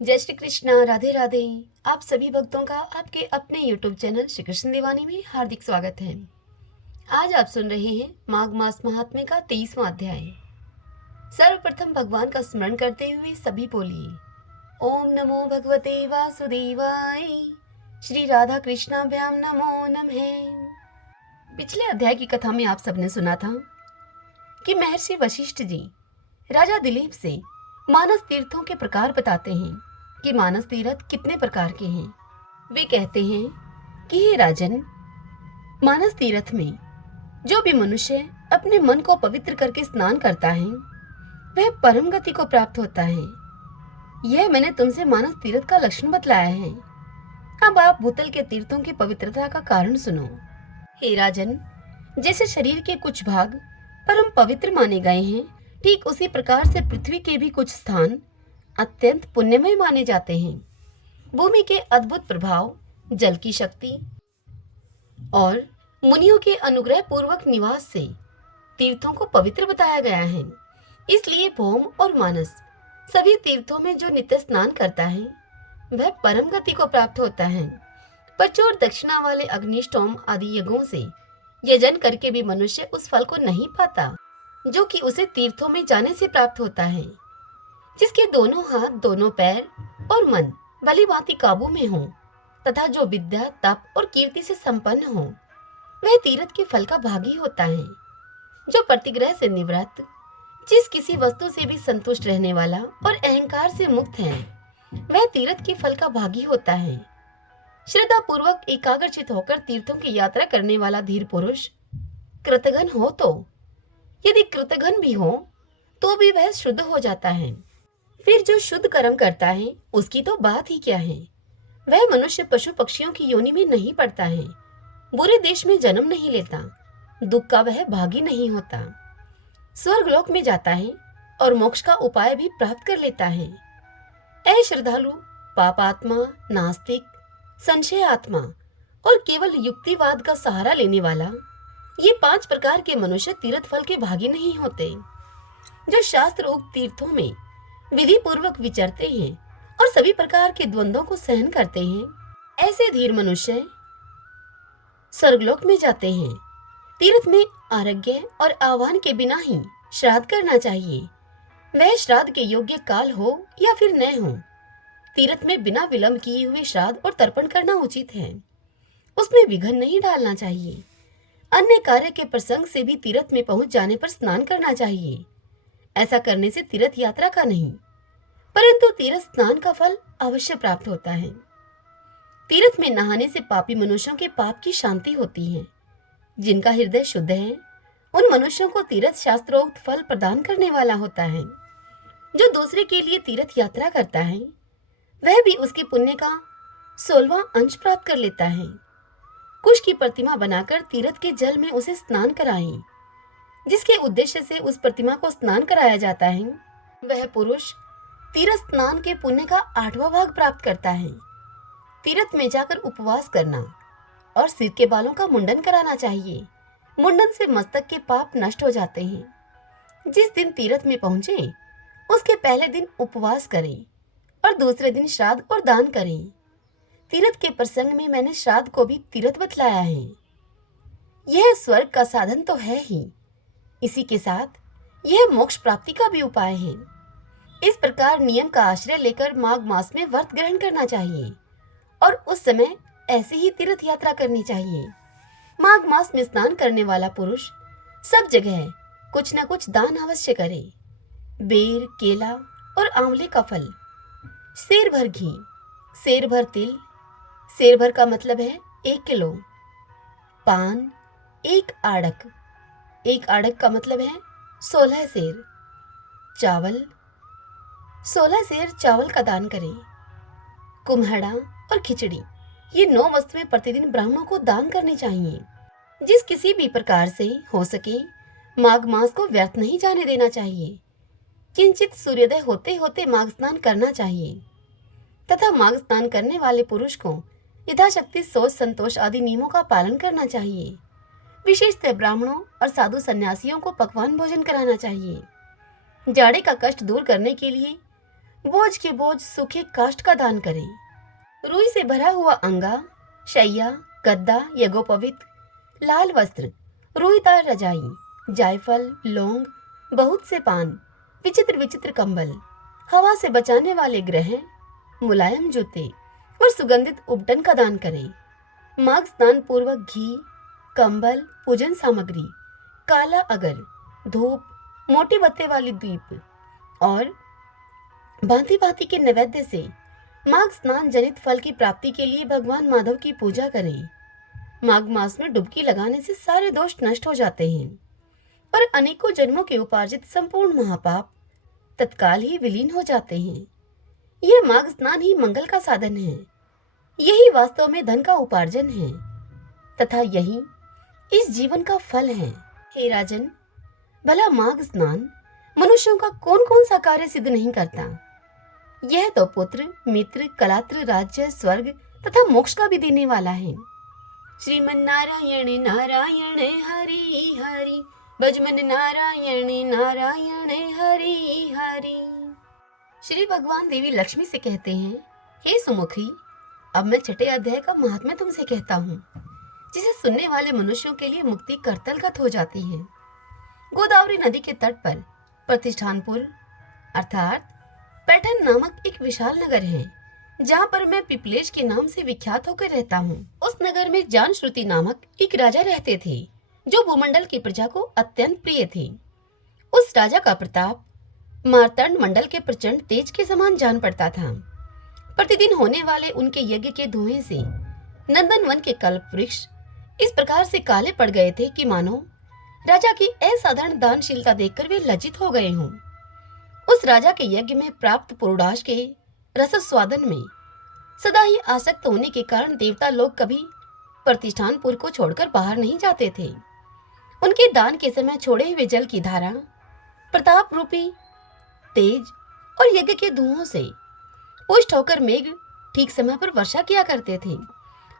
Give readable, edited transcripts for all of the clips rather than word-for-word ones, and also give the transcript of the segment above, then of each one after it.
जय श्री कृष्णा, राधे राधे। आप सभी भक्तों का आपके अपने YouTube चैनल श्री कृष्ण दीवानी में हार्दिक स्वागत है। आज आप सुन रहे हैं माघ मास महात्म्य का 23वां अध्याय। सर्वप्रथम भगवान का स्मरण करते हुए सभी बोलिए ओम नमो भगवते वासुदेवाय। श्री राधा कृष्णाभ्याम नमो नमः। पिछले अध्याय की कथा में आप सबने सुना था कि महर्षि वशिष्ठ जी राजा दिलीप से मानस तीर्थों के प्रकार बताते हैं कि मानस तीर्थ कितने प्रकार के हैं। वे कहते हैं कि हे राजन, मानस तीर्थ में जो भी मनुष्य अपने मन को पवित्र करके स्नान करता है वह परम गति को प्राप्त होता है। यह मैंने तुमसे मानस तीर्थ का लक्षण बतलाया है। अब आप भूतल के तीर्थों की पवित्रता का कारण सुनो। हे राजन, जैसे शरीर के कुछ भाग परम पवित्र माने गए हैं, ठीक उसी प्रकार से पृथ्वी के भी कुछ स्थान अत्यंत पुण्यमय माने जाते हैं। भूमि के अद्भुत प्रभाव, जल की शक्ति और मुनियों के अनुग्रह पूर्वक निवास से तीर्थों को पवित्र बताया गया है। इसलिए भौम और मानस सभी तीर्थों में जो नित्य स्नान करता है वह परम गति को प्राप्त होता है। प्रचुर दक्षिणा वाले अग्निष्टोम आदि यज्ञों से यजन करके भी मनुष्य उस फल को नहीं पाता जो कि उसे तीर्थों में जाने से प्राप्त होता है। जिसके दोनों हाथ, दोनों पैर और मन भली भांति काबू में हो तथा जो विद्या, तप और कीर्ति से संपन्न हो वह तीर्थ के फल का भागी होता है। जो प्रतिग्रह से निवृत्त, जिस किसी वस्तु से भी संतुष्ट रहने वाला और अहंकार से मुक्त है वह तीर्थ के फल का भागी होता है। श्रद्धा पूर्वक एकाग्रचित होकर तीर्थों की यात्रा करने वाला धीर पुरुष कृतघ्न हो तो, यदि कृतघ्न भी हो तो भी वह शुद्ध हो जाता है। फिर जो शुद्ध कर्म करता है उसकी तो बात ही क्या है। वह मनुष्य पशु पक्षियों की योनि में नहीं पड़ता है, बुरे देश में जन्म नहीं लेता, दुख का वह भागी नहीं होता, स्वर्गलोक में जाता है और मोक्ष का उपाय भी प्राप्त कर लेता है। ऐ श्रद्धालु, पापात्मा, नास्तिक, संशय आत्मा और केवल युक्तिवाद का सहारा लेने वाला, ये 5 प्रकार के मनुष्य तीर्थ फल के भागी नहीं होते। जो शास्त्र उक्त तीर्थों में विधि पूर्वक विचरते हैं और सभी प्रकार के द्वंद्वों को सहन करते हैं, ऐसे धीर मनुष्य स्वर्गलोक में जाते हैं। तीर्थ में आरोग्य और आह्वान के बिना ही श्राद्ध करना चाहिए। वह श्राद्ध के योग्य काल हो या फिर न हो, तीर्थ में बिना विलंब किए हुए श्राद्ध और तर्पण करना उचित है। उसमें विघ्न नहीं डालना चाहिए। अन्य कार्य के प्रसंग से भी तीर्थ में पहुंच जाने पर स्नान करना चाहिए। ऐसा करने से तीर्थ यात्रा का नहीं परंतु तीर्थ स्नान का फल अवश्य प्राप्त होता है। तीर्थ में नहाने से पापी मनुष्यों के पाप की शांति होती है। जिनका हृदय शुद्ध है उन मनुष्यों को तीर्थ शास्त्रोक्त फल प्रदान करने वाला होता है। जो दूसरे के लिए तीर्थ यात्रा करता है वह भी उसके पुण्य का 16वां अंश प्राप्त कर लेता है। कुश की प्रतिमा बनाकर तीर्थ के जल में उसे स्नान कराएं। जिसके उद्देश्य से उस प्रतिमा को स्नान कराया जाता है वह पुरुष तीर्थ स्नान के पुण्य का 8वां भाग प्राप्त करता है। तीर्थ में जाकर उपवास करना और सिर के बालों का मुंडन कराना चाहिए। मुंडन से मस्तक के पाप नष्ट हो जाते हैं। जिस दिन तीर्थ में पहुंचे उसके पहले दिन उपवास करें और दूसरे दिन श्राद्ध और दान करें। तीर्थ के प्रसंग में मैंने श्राद्ध को भी तीर्थ बतलाया है। यह स्वर्ग का साधन तो है ही, इसी के साथ यह मोक्ष प्राप्ति का भी उपाय है। इस प्रकार नियम का आश्रय लेकर माघ मास में व्रत ग्रहण करना चाहिए और उस समय ऐसे ही तीर्थ यात्रा करनी चाहिए। माघ मास में स्नान करने वाला पुरुष सब जगह कुछ न कुछ दान अवश्य करे। बेर, केला और आंवले का फल, सेर भर घी, सेर भर तिल, सेर भर का मतलब है 1 किलो, पान 1 आड़क, 1 आड़क का मतलब है 16 सेर, चावल 16 सेर चावल का दान करें। कुम्हड़ा और खिचड़ी, ये 9 वस्तुएं प्रतिदिन ब्राह्मणों को दान करनी चाहिए। जिस किसी भी प्रकार से हो सके माघ मास को व्यर्थ नहीं जाने देना चाहिए। किंचित सूर्योदय होते होते माघ स्नान करना चाहिए तथा माघ स्नान करने वाले पुरुष को यथाशक्ति शौच, संतोष आदि नियमों का पालन करना चाहिए। विशेषतः ब्राह्मणों और साधु सन्यासियों को पकवान भोजन कराना चाहिए। जाड़े का कष्ट दूर करने के लिए बोझ के बोझ सूखे काष्ठ का दान करें। रुई से भरा हुआ अंगा, शैया, गद्दा, यज्ञोपवीत, लाल वस्त्र, रुईदार रजाई, जायफल, लौंग, बहुत से पान, विचित्र विचित्र कंबल, हवा से बचाने वाले ग्रह, मुलायम जूते और सुगंधित उपटन का दान करें। माघ स्नान पूर्वक घी, कंबल, पूजन सामग्री, काला अगर, धूप, मोटी बत्ते वाली दीप और भांति भांति के नैवेद्य से माघ स्नान जनित फल की प्राप्ति के लिए भगवान माधव की पूजा करें। माघ मास में डुबकी लगाने से सारे दोष नष्ट हो जाते हैं और अनेकों जन्मों के उपार्जित संपूर्ण महापाप तत्काल ही विलीन हो जाते हैं। यह माघ स्नान ही मंगल का साधन है। यही वास्तव में धन का उपार्जन है तथा यही इस जीवन का फल है। हे राजन, भला माघ स्नान मनुष्यों का कौन कौन सा कार्य सिद्ध नहीं करता। यह तो पुत्र, मित्र, कलात्र, राज्य, स्वर्ग तथा मोक्ष का भी देने वाला है। श्रीमन नारायण नारायण हरि हरि, भजमन नारायण नारायण हरि हरि। श्री भगवान देवी लक्ष्मी से कहते हैं, हे सुमुखी, अब मैं छठे अध्याय का महात्म्य तुमसे कहता हूँ, जिसे सुनने वाले मनुष्यों के लिए मुक्ति करतलगत हो जाती है। गोदावरी नदी के तट पर प्रतिष्ठानपुर अर्थात पैठन नामक एक विशाल नगर है, जहाँ पर मैं पिपलेश के नाम से विख्यात होकर रहता हूँ। उस नगर में जानश्रुति नामक एक राजा रहते थे, जो भूमंडल की प्रजा को अत्यंत प्रिय थे। उस राजा का प्रताप मार्तंड मंडल के प्रचंड तेज के समान जान पड़ता था। प्रतिदिन होने वाले उनके यज्ञ के धुएं से नंदनवन के कल्प वृक्ष इस प्रकार से काले पड़ गए थे कि मानो राजा की असाधारण दानशीलता देखकर वे लज्जित हो गए हों। उस राजा के यज्ञ में प्राप्त पुरोडाश के रस स्वादन में सदा ही आसक्त होने के कारण देवता लोग कभी प्रतिष्ठानपुर को छोड़कर बाहर नहीं जाते थे। उनके दान के समय छोड़े हुए जल की धारा, प्रताप रूपी तेज और यज्ञ के धुओं से पुष्ट होकर मेघ ठीक समय पर वर्षा किया करते थे।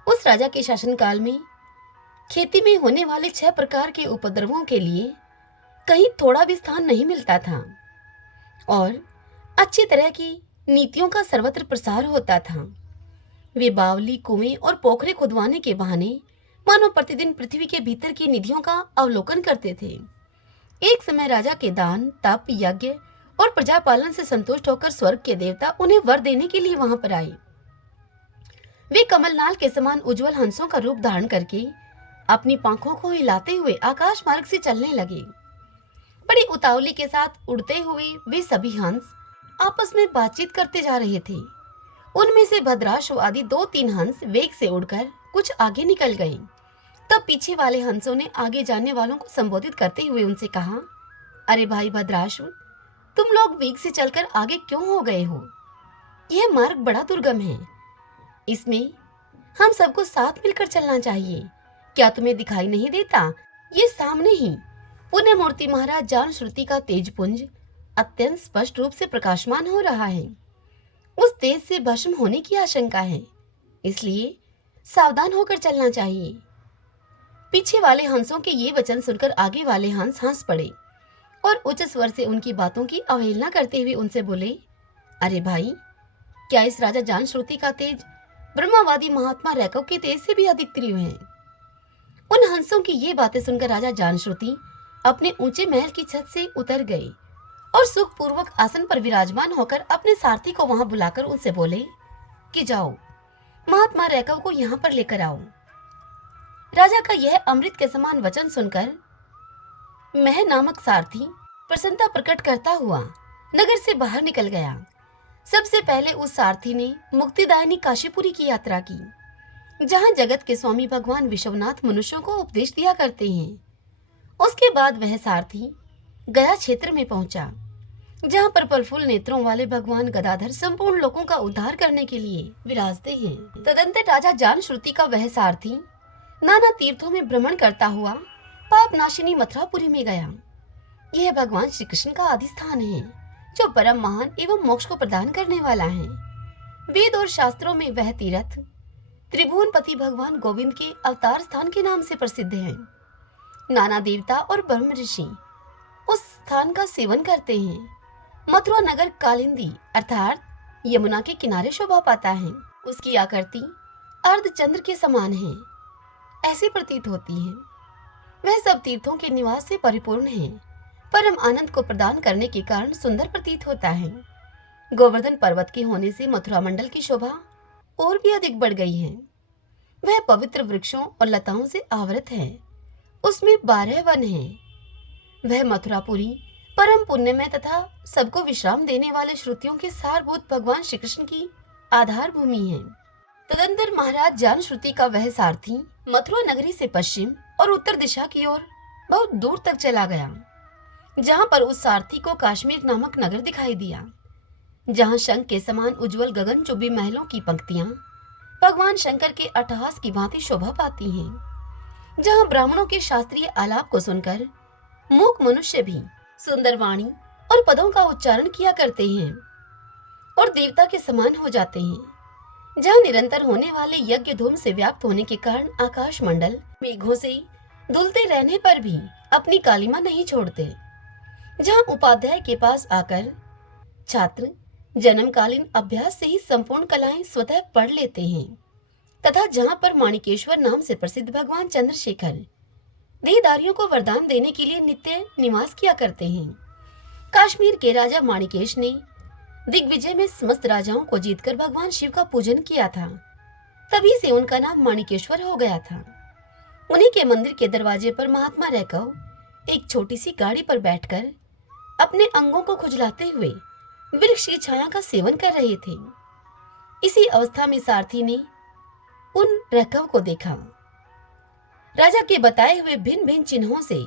उस राजा के शासनकाल में खेती में होने वाले 6 प्रकार के उपद्रवों के लिए कहीं थोड़ा भी स्थान नहीं मिलता था और अच्छी तरह की नीतियों का सर्वत्र प्रसार होता था। वे बावली, कुएं और पोखरे खुदवाने के बहाने मानो प्रतिदिन पृथ्वी के भीतर की निधियों का अवलोकन करते थे। एक समय राजा के दान, तप, यज्ञ और प्रजापालन से संतुष्ट होकर स्वर्ग के देवता उन्हें वर देने के लिए वहां पर आए। वे कमलनाल के समान उज्जवल हंसों का रूप धारण करके अपनी पंखों को हिलाते हुए आकाश मार्ग से चलने लगे। बड़ी उतावली के साथ उड़ते हुए वे सभी हंस आपस में बातचीत करते जा रहे थे। उनमें से भद्राशु आदि 2-3 हंस वेग से उड़कर कुछ आगे निकल गए। तब पीछे वाले हंसों ने आगे जाने वालों को संबोधित करते हुए उनसे कहा, अरे भाई भद्राशु, तुम लोग वेग से चलकर आगे क्यों हो गए हो? यह मार्ग बड़ा दुर्गम है। इसमें हम सबको साथ मिलकर चलना चाहिए। क्या तुम्हें दिखाई नहीं देता? ये सामने ही पुण्य मूर्ति महाराज जानश्रुति का तेजपुंज अत्यंत स्पष्ट रूप से प्रकाशमान हो रहा है। उस तेज से भस्म होने की आशंका है, इसलिए सावधान होकर चलना चाहिए। पीछे वाले हंसों के ये वचन सुनकर आगे वाले हंस हंस पड़े और उच्च स्वर से उनकी बातों की अवहेलना करते हुए उनसे बोले, अरे भाई, क्या इस राजा जानश्रुति का तेज ब्रह्मवादी महात्मा रैकव के तेज से भी अधिक तीव्र है? उन हंसों की ये बातें सुनकर राजा जानश्रुति अपने ऊंचे महल की छत से उतर गए और सुखपूर्वक आसन पर विराजमान होकर अपने सारथी को वहां बुलाकर उनसे बोले कि जाओ, महात्मा रैकव को यहाँ पर लेकर आओ। राजा का यह अमृत के समान वचन सुनकर मह नामक सारथी प्रसन्नता प्रकट करता हुआ नगर से बाहर निकल गया। सबसे पहले उस सारथी ने मुक्तिदायिनी काशीपुरी की यात्रा की, जहां जगत के स्वामी भगवान विश्वनाथ मनुष्यों को उपदेश दिया करते हैं। उसके बाद वह सारथी गया क्षेत्र में पहुंचा, जहां पर प्रफुल्ल नेत्रों वाले भगवान गदाधर संपूर्ण लोगों का उद्धार करने के लिए विराजते हैं। तदंतर राजा जानश्रुति का वह सारथी नाना तीर्थों में भ्रमण करता हुआ पाप नाशिनी मथुरापुरी में गया। यह भगवान श्री कृष्ण का आदि स्थान है, जो परम महान एवं मोक्ष को प्रदान करने वाला है। वेद और शास्त्रों में वह तीर्थ त्रिभुवनपति भगवान गोविंद के अवतार स्थान के नाम से प्रसिद्ध है। नाना देवता और ब्रह्म ऋषि उस स्थान का सेवन करते हैं। मथुरा नगर कालिंदी अर्थात यमुना के किनारे शोभा पाता है। उसकी आकृति अर्धचंद्र के समान है, ऐसी प्रतीत होती है। वह सब तीर्थों के निवास से परिपूर्ण है, परम आनंद को प्रदान करने के कारण सुंदर प्रतीत होता है। गोवर्धन पर्वत के होने से मथुरा मंडल की शोभा और भी अधिक बढ़ गई है। वह पवित्र वृक्षों और लताओं से आवृत है। उसमें 12 वन हैं। वह मथुरापुरी परम पुण्यमय तथा सबको विश्राम देने वाले श्रुतियों के सारभूत भगवान श्री कृष्ण की आधार भूमि है। तदंतर महाराज जान श्रुति का वह सारथी मथुरा नगरी से पश्चिम और उत्तर दिशा की ओर बहुत दूर तक चला गया, जहां पर उस सारथी को काश्मीर नामक नगर दिखाई दिया, जहां शंख के समान उज्जवल गगनचुंबी महलों की पंक्तियां भगवान शंकर के अट्टहास की भांति शोभा पाती हैं, जहां ब्राह्मणों के शास्त्रीय आलाप को सुनकर मूक मनुष्य भी सुंदर वाणी और पदों का उच्चारण किया करते हैं और देवता के समान हो जाते हैं, जहां निरंतर होने वाले यज्ञ धूम से व्याप्त होने के कारण आकाश मंडल मेघों से धुलते रहने पर भी अपनी कालिमा नहीं छोड़ते, जहां उपाध्याय के पास आकर छात्र जन्मकालीन अभ्यास से ही संपूर्ण कलाएं स्वतः पढ़ लेते हैं, तथा जहां पर माणिकेश्वर नाम से प्रसिद्ध भगवान चंद्रशेखर देहधारियों को वरदान देने के लिए नित्य निवास किया करते हैं। काश्मीर के राजा माणिकेश ने दिग्विजय में समस्त राजाओं को जीतकर भगवान शिव का पूजन किया था, तभी से उनका नाम माणिकेश्वर हो गया था। उन्हीं के मंदिर के दरवाजे पर महात्मा रैकव एक छोटी सी गाड़ी पर बैठकर अपने अंगों को खुजलाते हुए वृक्ष की छाया का सेवन कर रहे थे। इसी अवस्था में सारथी ने उन रैकव को देखा। राजा के बताए हुए भिन्न भिन्न चिन्हों से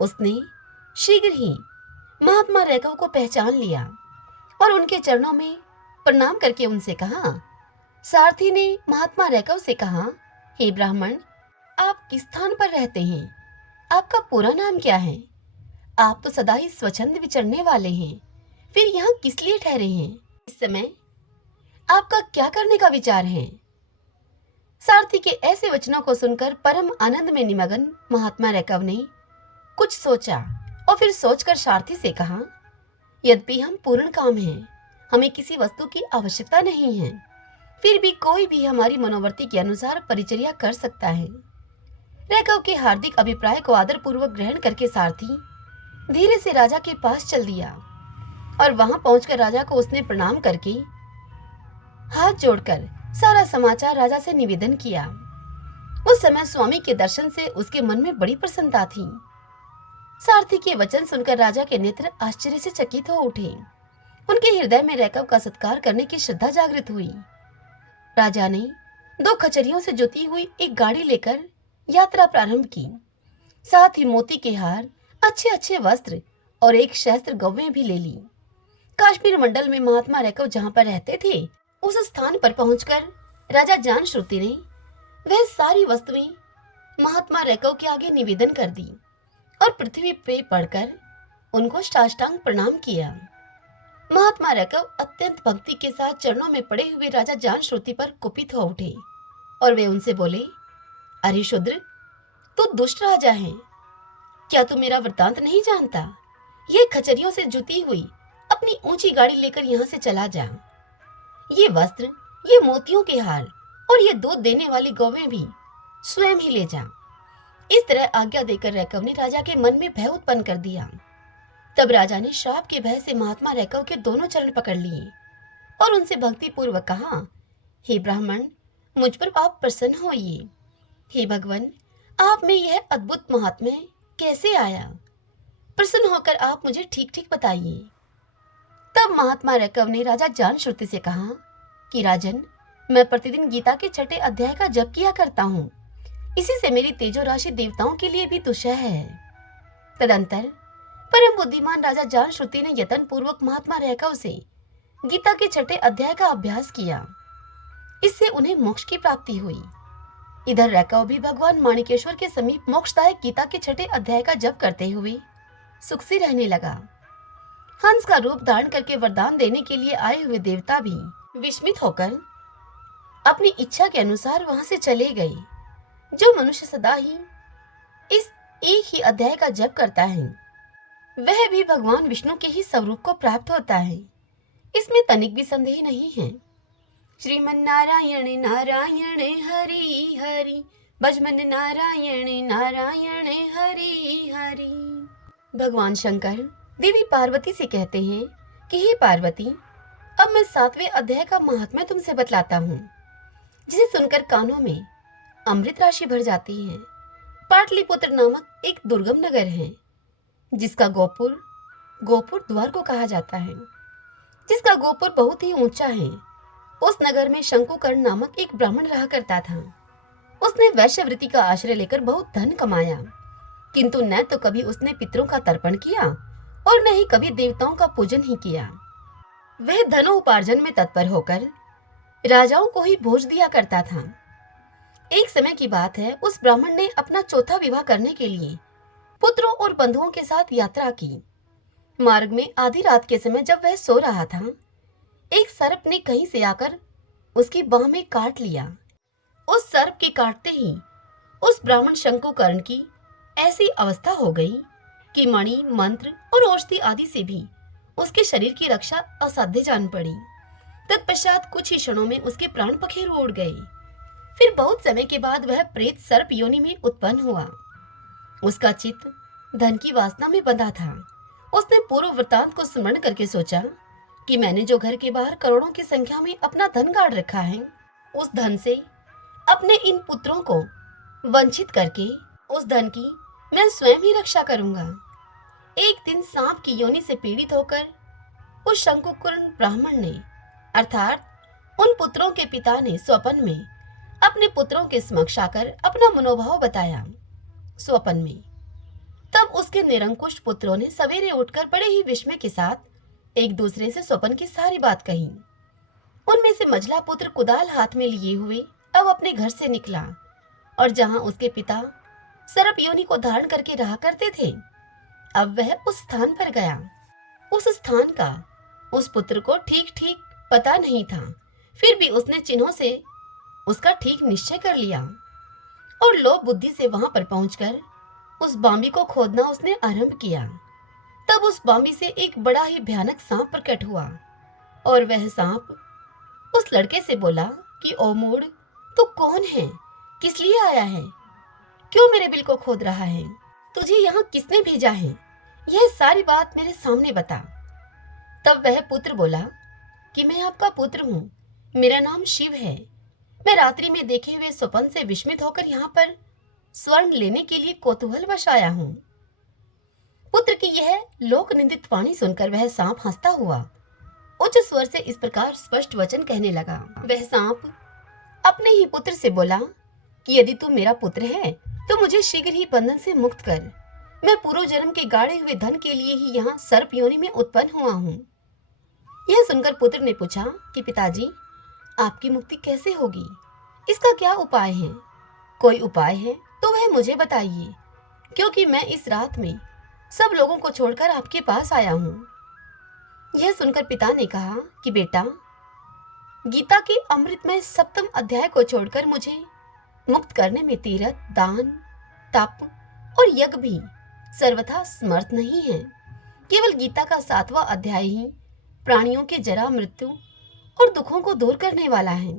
उसने शीघ्र ही महात्मा रैकव को पहचान लिया और उनके चरणों में प्रणाम करके उनसे कहा। सारथी ने महात्मा रैकव से कहा, हे ब्राह्मण, आप किस स्थान पर रहते हैं? आपका पूरा नाम क्या है? आप तो सदा ही स्वच्छंद विचरने वाले हैं, फिर यहाँ किस लिए ठहरे हैं? इस समय आपका क्या करने का विचार है? सारथी के ऐसे वचनों को सुनकर परम आनंद में निमग्न महात्मा रैकव ने कुछ सोचा और फिर सोचकर सारथी से कहा, यद्यपि हम पूर्ण काम हैं, हमें किसी वस्तु की आवश्यकता नहीं है, फिर भी कोई भी हमारी मनोवृत्ति के अनुसार परिचर्या कर सकता है। रैकव के हार्दिक अभिप्राय को आदर पूर्वक ग्रहण करके सारथी धीरे से राजा के पास चल दिया और वहां पहुंचकर राजा को उसने प्रणाम करके हाथ जोड़कर सारा समाचार राजा से निवेदन किया। उस समय स्वामी के दर्शन से उसके मन में बड़ी प्रसन्नता थी। सारथी के वचन सुनकर राजा के नेत्र आश्चर्य से चकित हो उठे। उनके हृदय में रैकव का सत्कार करने की श्रद्धा जागृत हुई। राजा ने 2 खचरियों से जुती हुई एक गाड़ी लेकर यात्रा प्रारंभ की। साथ ही मोती के हार, अच्छे अच्छे वस्त्र और एक सहस्त्र गौवें भी ले ली। काश्मीर मंडल में महात्मा रैकव जहां पर रहते थे, उस स्थान पर पहुंचकर राजा जान श्रुति ने वह सारी वस्तुएं महात्मा रैकव के आगे निवेदन कर दी और पृथ्वी पे पड़कर उनको साष्टांग प्रणाम किया। महात्मा रैकव अत्यंत भक्ति के साथ चरणों में पड़े हुए राजा जान श्रुति पर कुपित हो उठे और वे उनसे बोले, अरे शूद्र, तू दुष्ट राजा है, क्या तू मेरा वृतांत नहीं जानता? ये खचरियों से जुती हुई अपनी ऊंची गाड़ी लेकर यहाँ से चला जा। ये वस्त्र, ये मोतियों के हार और ये दूध देने वाली गौवें भी स्वयं ही ले जा। इस तरह आज्ञा देकर रैकव ने राजा के मन में भय उत्पन्न कर दिया। तब राजा ने श्राप के भय से महात्मा रैकव के दोनों चरण पकड़ लिए और उनसे भक्ति पूर्वक कहा, हे ब्राह्मण, मुझ पर आप प्रसन्न होइए। हे भगवान, आप में यह अद्भुत महात्म्य कैसे आया? प्रसन्न होकर आप मुझे ठीक ठीक बताइए। तब महात्मा रैकव ने राजा जान श्रुति से कहा कि राजन, मैं प्रतिदिन गीता के 6ठे अध्याय का जप किया करता हूँ। इसी से मेरी तेजो राशि देवताओं के लिए भी तुष्य है। तदंतर परम बुद्धिमान राजा जान श्रुति ने यत्न पूर्वक महात्मा रैकव से गीता के 6ठे अध्याय का अभ्यास किया। इससे उन्हें मोक्ष की प्राप्ति हुई। इधर रैकव भी भगवान माणिकेश्वर के समीप मोक्षदायक गीता के 6ठे अध्याय का जप करते हुए सुख से रहने लगा। हंस का रूप धारण करके वरदान देने के लिए आए हुए देवता भी विस्मित होकर अपनी इच्छा के अनुसार वहां से चले गए। जो मनुष्य सदा ही इस एक ही अध्याय का जप करता है, वह भी भगवान विष्णु के ही स्वरूप को प्राप्त होता है, इसमें तनिक भी संदेह नहीं है। श्रीमन्नारायण नारायण हरि हरि, भजमन नारायण नारायण हरि हरि। भगवान शंकर देवी पार्वती से कहते हैं कि हे पार्वती, अब मैं 7वें अध्याय का महात्म्य तुमसे बतलाता हूँ, जिसे सुनकर कानों में अमृत राशि भर जाती है। पाटलिपुत्र नामक एक दुर्गम नगर है, जिसका गोपुर द्वार को कहा जाता है, जिसका गोपुर बहुत ही ऊंचा है। उस नगर में शंकुकर्ण नामक एक ब्राह्मण रहा करता था। उसने वैश्यवृत्ति का आश्रय लेकर बहुत धन कमाया, किंतु न तो कभी उसने पितरों का तर्पण किया और न ही कभी देवताओं का पूजन ही किया। वह धनोपार्जन में तत्पर होकर राजाओं को ही भोज दिया करता था। एक समय की बात है, उस ब्राह्मण ने अपना चौथा विवाह करने के लिए पुत्रों और बंधुओं के साथ यात्रा की। मार्ग में आधी रात के समय जब वह सो रहा था, एक सर्प ने कहीं से आकर उसकी बाह में काट लिया। उस सर्प के काटते ही उस ब्राह्मण शंकुकर्ण की ऐसी अवस्था हो गई कि मणि, मंत्र और औषधि आदि से भी उसके शरीर की रक्षा असाध्य जान पड़ी। तत्पश्चात कुछ ही क्षणों में उसके प्राण पखेरु उड़ गए। फिर बहुत समय के बाद वह प्रेत सर्प योनि में उत्पन्न हुआ। उसका चित्त धन की वासना में बंधा था। उसने पूर्व वृत्तांत को स्मरण करके सोचा कि मैंने जो घर के बाहर करोड़ों की संख्या में अपना धन गाड़ रखा है, उस धन से अपने इन पुत्रों को वंचित करके उस धन की मैं स्वयं ही रक्षा करूंगा। एक दिन सांप की योनि से पीड़ित होकर उस शंकुकर्ण ब्राह्मण ने, अर्थात उन पुत्रों के पिता ने स्वप्न में अपने पुत्रों के समक्ष आकर अपना मनोभाव बताया। स्वप्न में तब उसके निरंकुश पुत्रों ने सवेरे उठकर बड़े ही विस्मय के साथ एक दूसरे से स्वप्न की सारी बात कही। उनमें से मझला पुत्र कुदाल हाथ में लिए हुए अब अपने घर से निकला और जहां उसके पिता सर्प योनि को धारण करके रहा करते थे, अब वह उस स्थान पर गया। उस स्थान का उस पुत्र को ठीक ठीक पता नहीं था, फिर भी उसने चिन्हों से उसका ठीक निश्चय कर लिया और लोभ बुद्धि से वहां पर पहुंचकर उस बांबी को खोदना उसने आरंभ किया। तब उस बांबी से एक बड़ा ही भयानक सांप प्रकट हुआ और वह सांप उस लड़के से बोला कि ओ मूढ़, तू कौन है, किस लिए आया है, क्यों मेरे बिल को खोद रहा है, तुझे यहाँ किसने भेजा है, यह सारी बात मेरे सामने बता। तब वह पुत्र बोला कि मैं आपका पुत्र हूँ, मेरा नाम शिव है। मैं रात्रि में देखे हुए स्वप्न से विस्मित होकर यहाँ पर स्वर्ण लेने के लिए कौतूहलवश आया हूँ। पुत्र की यह लोक निंदित वाणी सुनकर वह सांप हंसता हुआ उच्च स्वर से इस प्रकार स्पष्ट वचन कहने लगा। वह सांप अपने ही पुत्र से बोला कि यदि तू मेरा पुत्र है तो मुझे शीघ्र ही बंधन से मुक्त कर। मैं पूर्व जन्म के गाड़े हुए धन के लिए ही यहाँ सर्प योनि में उत्पन्न हुआ हूँ। यह सुनकर पुत्र ने पूछा कि पिताजी, आपकी मुक्ति कैसे होगी, इसका क्या उपाय है? कोई उपाय है तो वह मुझे बताइए, क्योंकि मैं इस रात में सब लोगों को छोड़कर आपके पास आया हूँ। यह सुनकर पिता ने कहा कि बेटा, गीता के अमृतमय 7वें अध्याय को छोड़कर मुझे मुक्त करने में तीर्थ, दान, तप और यज्ञ भी सर्वथा समर्थ नहीं है। केवल गीता का 7वां अध्याय ही प्राणियों के जरा, मृत्यु और दुखों को दूर करने वाला है।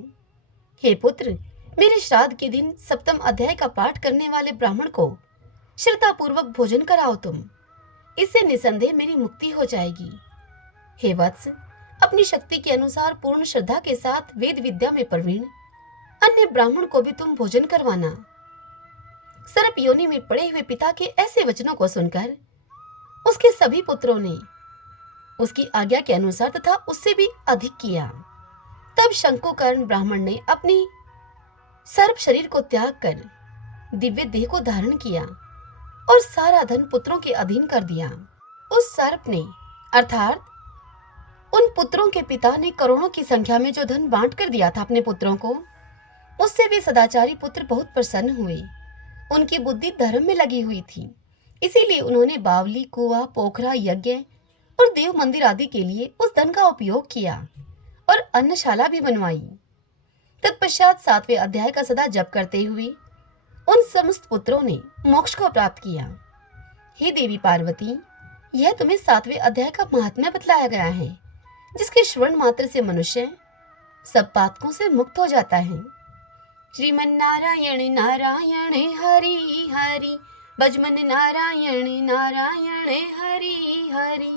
हे पुत्र, मेरे श्राद्ध के दिन 7वें अध्याय का पाठ करने वाले ब्राह्मण को श्रद्धापूर्वक भोजन कराओ तुम, इससे निसंदेह मेरी मुक्ति हो जाएगी। हे वत्स, अपनी शक्ति के अनुसार पूर्ण श्रद्धा के साथ वेद विद्या में प्रवीण अन्य ब्राह्मण को भी तुम भोजन करवाना। सर्प योनि में पड़े हुए पिता के ऐसे वचनों को सुनकर उसके सभी पुत्रों ने उसकी आज्ञा के अनुसार तथा उससे भी अधिक किया। तब शंकुकर्ण ब्राह्मण ने अपनी सर्प शरीर को त्याग कर दिव्य देह को धारण किया और सारा धन पुत्रों के अधीन कर दिया। उस सर्प ने, अर्थात उन पुत्रों के पिता ने करोड़ों की संख्या में जो धन बांट कर दिया था अपने पुत्रों को, उससे वे सदाचारी पुत्र बहुत प्रसन्न हुए। उनकी बुद्धि धर्म में लगी हुई थी, इसीलिए उन्होंने बावली, कुआं, पोखरा, यज्ञ और देव मंदिर आदि के लिए उस धन का उपयोग किया और अन्नशाला भी बनवाई। तत्पश्चात 7वें अध्याय का सदा जप करते हुए उन समस्त पुत्रों ने मोक्ष को प्राप्त किया। हे देवी पार्वती, यह तुम्हें 7वें अध्याय का महात्म्य बतलाया गया है, जिसके श्रवण मात्र से मनुष्य सब पातकों से मुक्त हो जाता है। श्रीमन नारायण नारायण हरि हरि, भजमन नारायण नारायण हरि हरि।